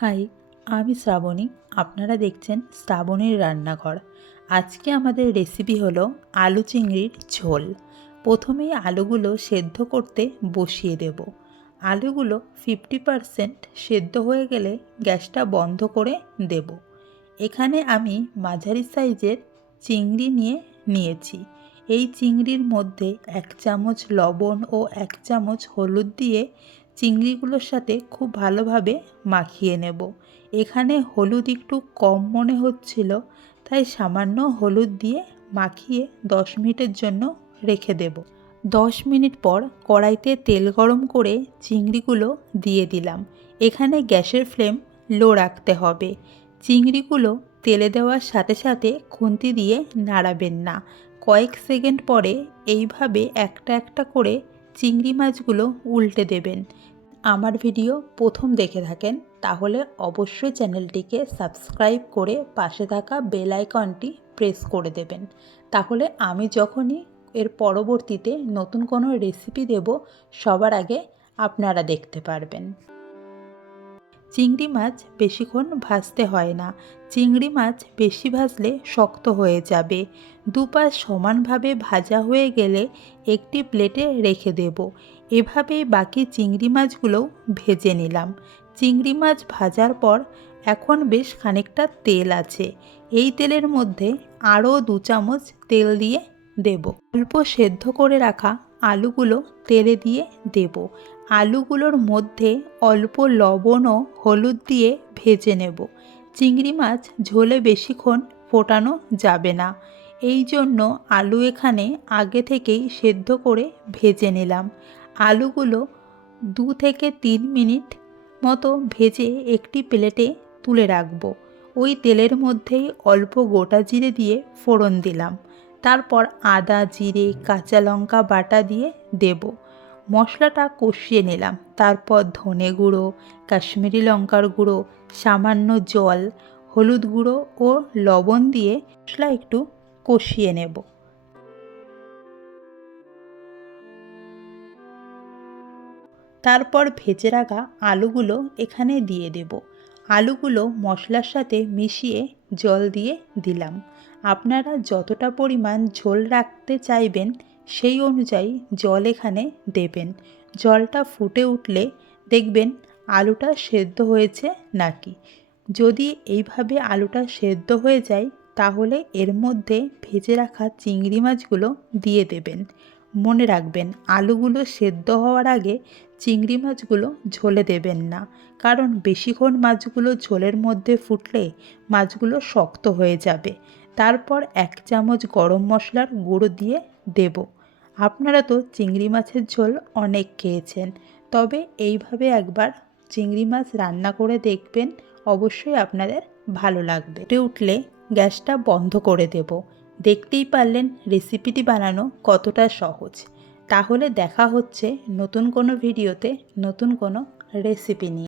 High, আমি শ্রাবণী। আপনারা দেখছেন শ্রাবণীর রান্নাঘর। আজকে আমাদের রেসিপি হলো আলু চিংড়ির ঝোল। প্রথমেই আলুগুলো সেদ্ধ করতে বসিয়ে দেব। আলুগুলো ফিফটি পারসেন্ট সেদ্ধ হয়ে গেলে গ্যাসটা বন্ধ করে দেব। এখানে আমি মাঝারি সাইজের চিংড়ি নিয়ে নিয়েছি। এই চিংড়ির মধ্যে এক চামচ লবণ ও এক চামচ হলুদ দিয়ে চিংড়িগুলোর সাথে খুব ভালোভাবে মাখিয়ে নেব। এখানে হলুদ একটু কম মনে হচ্ছিল, তাই সামান্য হলুদ দিয়ে মাখিয়ে দশ মিনিটের জন্য রেখে দেব। দশ মিনিট পর কড়াইতে তেল গরম করে চিংড়িগুলো দিয়ে দিলাম। এখানে গ্যাসের ফ্লেম লো রাখতে হবে। চিংড়িগুলো তেলে দেওয়ার সাথে সাথে খুন্তি দিয়ে নাড়াবেন না। কয়েক সেকেন্ড পরে এইভাবে একটা একটা করে চিংড়ি মাছগুলো উল্টে দেবেন। আমার ভিডিও প্রথম দেখে থাকেন, তাহলে অবশ্যই চ্যানেলটিকে সাবস্ক্রাইব করে পাশে থাকা বেল আইকনটি প্রেস করে দেবেন। তাহলে আমি যখনই এর পরবর্তীতে নতুন কোনো রেসিপি দেব, সবার আগে আপনারা দেখতে পারবেন। চিংড়ি মাছ বেশিক্ষণ ভাজতে হয় না। চিংড়ি মাছ বেশি ভাজলে শক্ত হয়ে যাবে। দুপাশ সমানভাবে ভাজা হয়ে গেলে একটি প্লেটে রেখে দেব। এভাবেই বাকি চিংড়ি মাছগুলোও ভেজে নিলাম। চিংড়ি মাছ ভাজার পর এখন বেশ খানিকটা তেল আছে। এই তেলের মধ্যে আরও দু চামচ তেল দিয়ে দেব। অল্প সেদ্ধ করে রাখা আলুগুলো তেলে দিয়ে দেব। আলুগুলোর মধ্যে অল্প লবণ ও হলুদ দিয়ে ভেজে নেব। চিংড়ি মাছ ঝোলে বেশিক্ষণ ফোটানো যাবে না। এই জন্য আলু এখানে আগে থেকেই সেদ্ধ করে ভেজে নিলাম। আলুগুলো দু থেকে তিন মিনিট মতো ভেজে একটি প্লেটে তুলে রাখব। ওই তেলের মধ্যেই অল্প গোটা জিরে দিয়ে ফোড়ন দিলাম। তারপর আদা, জিরে, কাঁচা লঙ্কা বাটা দিয়ে দেব। মশলাটা কষিয়ে নিলাম। তারপর ধনে গুঁড়ো, কাশ্মীরি লঙ্কার গুঁড়ো, সামান্য জল, হলুদ গুঁড়ো ও লবণ দিয়ে মশলা একটু কষিয়ে নেব। তারপর ভেজে রাখা আলুগুলো এখানে দিয়ে দেব। আলুগুলো মশলার সাথে মিশিয়ে জল দিয়ে দিলাম। আপনারা যতটা পরিমাণ ঝোল রাখতে চাইবেন সেই অনুযায়ী জল এখানে দেবেন। জলটা ফুটে উঠলে দেখবেন আলুটা সেদ্ধ হয়েছে নাকি। যদি এইভাবে আলুটা সেদ্ধ হয়ে যায়, তাহলে এর মধ্যে ভেজে রাখা চিংড়ি মাছগুলো দিয়ে দেবেন। মনে রাখবেন, আলুগুলো সেদ্ধ হওয়ার আগে চিংড়ি মাছগুলো ঝোলে দেবেন না। কারণ বেশিক্ষণ মাছগুলো ঝোলের মধ্যে ফুটলে মাছগুলো শক্ত হয়ে যাবে। তারপর এক চামচ গরম মশলার গুঁড়ো দিয়ে দেব। আপনারা তো চিংড়ি মাছের ঝোল অনেক খেয়েছেন, তবে এইভাবে একবার চিংড়ি মাছ রান্না করে দেখবেন, অবশ্যই আপনাদের ভালো লাগবে। উঠলে গ্যাসটা বন্ধ করে দেব। দেখতেই পারলেন রেসিপিটি বানানো কতটা সহজ। তাহলে দেখা হচ্ছে নতুন কোনো ভিডিওতে নতুন কোনো রেসিপি নিয়ে।